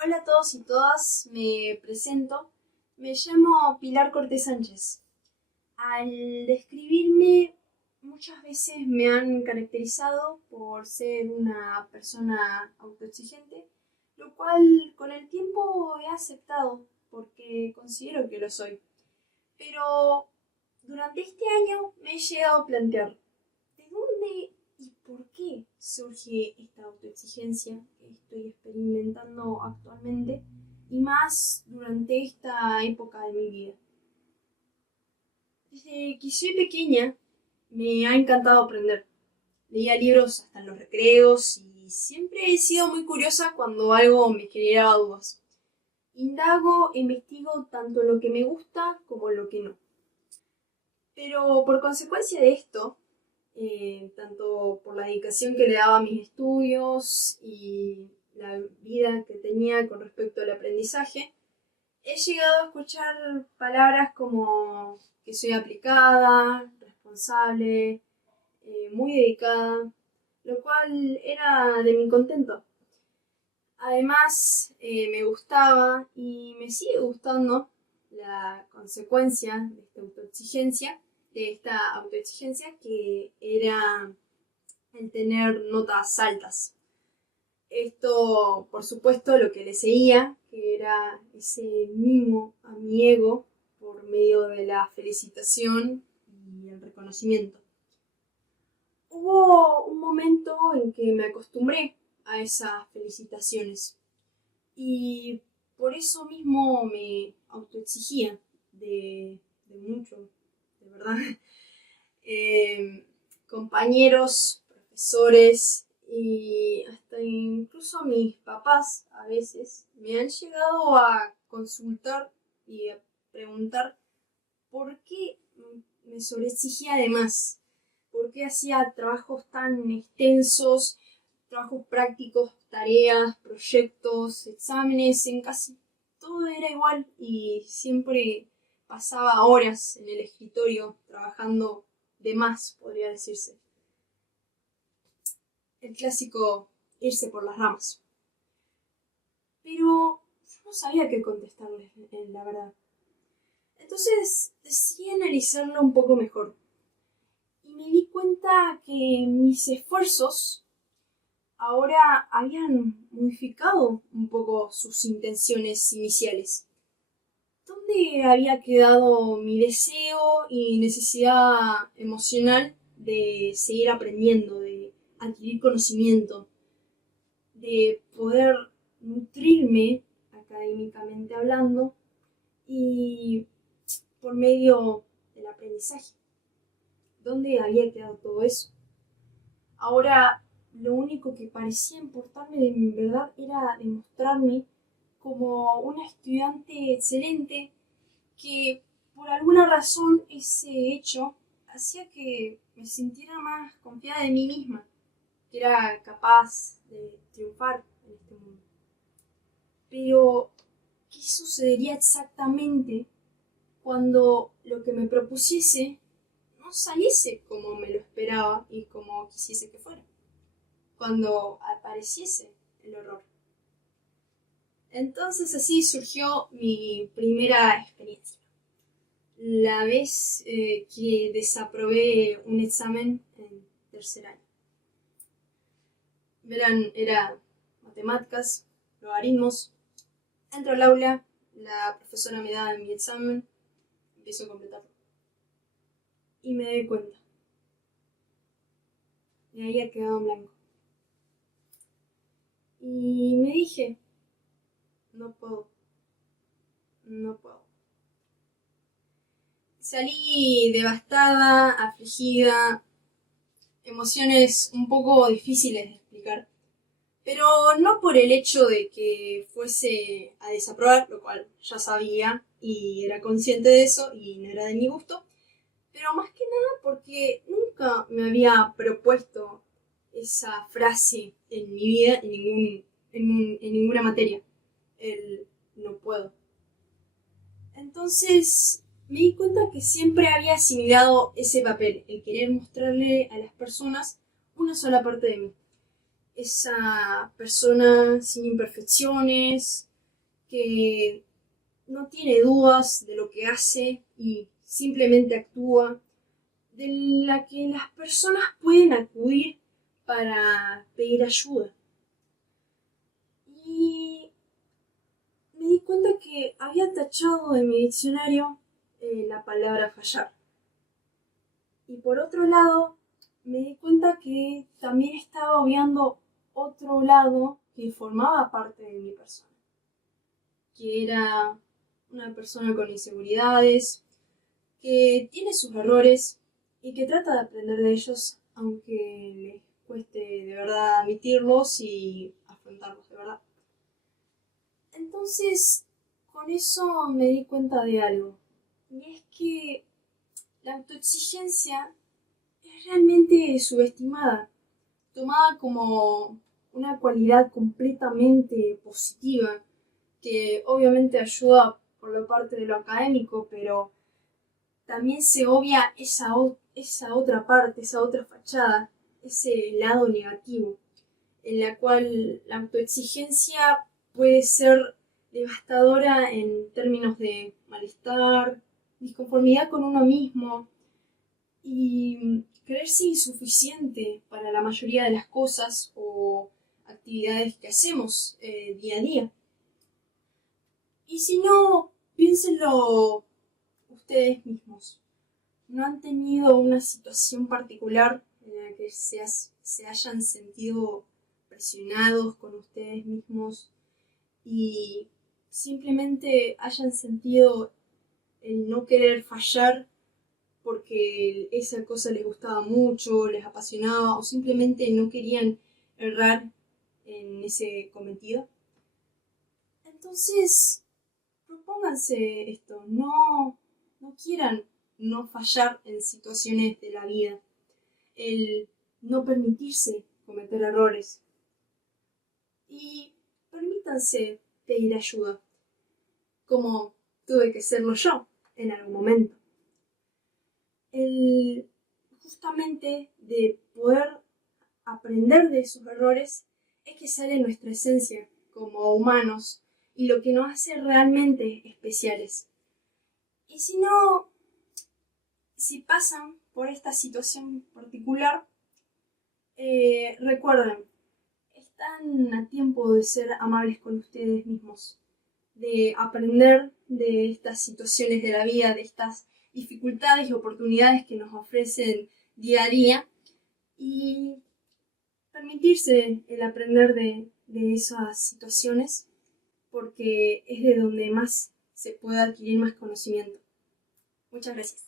Hola a todos y todas, me presento. Me llamo Pilar Cortés Sánchez. Al describirme, muchas veces me han caracterizado por ser una persona autoexigente, lo cual con el tiempo he aceptado porque considero que lo soy. Pero durante este año me he llegado a plantear, ¿de dónde y por qué surge esta autoexigencia que estoy experimentando actualmente y más durante esta época de mi vida? Desde que soy pequeña me ha encantado aprender. Leía libros hasta en los recreos y siempre he sido muy curiosa cuando algo me generaba dudas. Indago e investigo tanto lo que me gusta como lo que no. Pero por consecuencia de esto, tanto por la dedicación que le daba a mis estudios y la vida que tenía con respecto al aprendizaje, he llegado a escuchar palabras como que soy aplicada, responsable, muy dedicada, lo cual era de mi contento. Además, me gustaba y me sigue gustando la consecuencia de esta autoexigencia que era el tener notas altas. Esto, por supuesto, lo que le seguía, que era ese mimo a mi ego por medio de la felicitación y el reconocimiento. Hubo un momento en que me acostumbré a esas felicitaciones y por eso mismo me autoexigía de mucho, de verdad. Compañeros, profesores y hasta incluso mis papás a veces me han llegado a consultar y a preguntar por qué me sobreexigía además, por qué hacía trabajos tan extensos, trabajos prácticos, tareas, proyectos, exámenes, en casi todo era igual y siempre pasaba horas en el escritorio trabajando de más, podría decirse. El clásico irse por las ramas. Pero yo no sabía qué contestarles, en la verdad. Entonces decidí analizarlo un poco mejor. Y me di cuenta que mis esfuerzos ahora habían modificado un poco sus intenciones iniciales. ¿Dónde había quedado mi deseo y necesidad emocional de seguir aprendiendo, de adquirir conocimiento, de poder nutrirme académicamente hablando y por medio del aprendizaje? ¿Dónde había quedado todo eso? Ahora lo único que parecía importarme de verdad era demostrarme como una estudiante excelente que por alguna razón ese hecho hacía que me sintiera más confiada de mí misma, que era capaz de triunfar en este mundo. Pero, ¿qué sucedería exactamente cuando lo que me propusiese no saliese como me lo esperaba y como quisiese que fuera? Cuando apareciese el horror. Entonces así surgió mi primera experiencia. La vez que desaprobé un examen en tercer año. Verán, era matemáticas, logaritmos. Entro al aula, la profesora me da mi examen, empiezo a completarlo. Y me doy cuenta. Me había quedado en blanco. Y me dije, no puedo, no puedo. Salí devastada, afligida, emociones un poco difíciles de explicar, pero no por el hecho de que fuese a desaprobar, lo cual ya sabía y era consciente de eso y no era de mi gusto, pero más que nada porque nunca me había propuesto esa frase en mi vida, en ninguna materia, el no puedo. Entonces me di cuenta que siempre había asimilado ese papel, el querer mostrarle a las personas una sola parte de mí. Esa persona sin imperfecciones, que no tiene dudas de lo que hace y simplemente actúa, de la que las personas pueden acudir para pedir ayuda. Y me di cuenta que había tachado de mi diccionario la palabra fallar. Y por otro lado, me di cuenta que también estaba obviando otro lado que formaba parte de mi persona, que era una persona con inseguridades, que tiene sus errores y que trata de aprender de ellos, aunque le cueste de verdad admitirlos y afrontarlos de verdad. Entonces, con eso me di cuenta de algo, y es que la autoexigencia es realmente subestimada, tomada como una cualidad completamente positiva, que obviamente ayuda por la parte de lo académico, pero también se obvia esa otra parte, esa otra fachada, ese lado negativo, en la cual la autoexigencia puede ser devastadora en términos de malestar, disconformidad con uno mismo y creerse insuficiente para la mayoría de las cosas o actividades que hacemos día a día. Y si no, piénsenlo ustedes mismos. ¿No han tenido una situación particular en la que se hayan sentido presionados con ustedes mismos y simplemente hayan sentido el no querer fallar porque esa cosa les gustaba mucho, les apasionaba o simplemente no querían errar en ese cometido? Entonces, propónganse esto, no quieran no fallar en situaciones de la vida, el no permitirse cometer errores y permítanse pedir ayuda, como tuve que serlo yo en algún momento. El justamente de poder aprender de sus errores es que sale nuestra esencia como humanos y lo que nos hace realmente especiales. Y si no, si pasan por esta situación particular, recuerden, están a tiempo de ser amables con ustedes mismos, de aprender de estas situaciones de la vida, de estas dificultades y oportunidades que nos ofrecen día a día y permitirse el aprender de esas situaciones porque es de donde más se puede adquirir más conocimiento. Muchas gracias.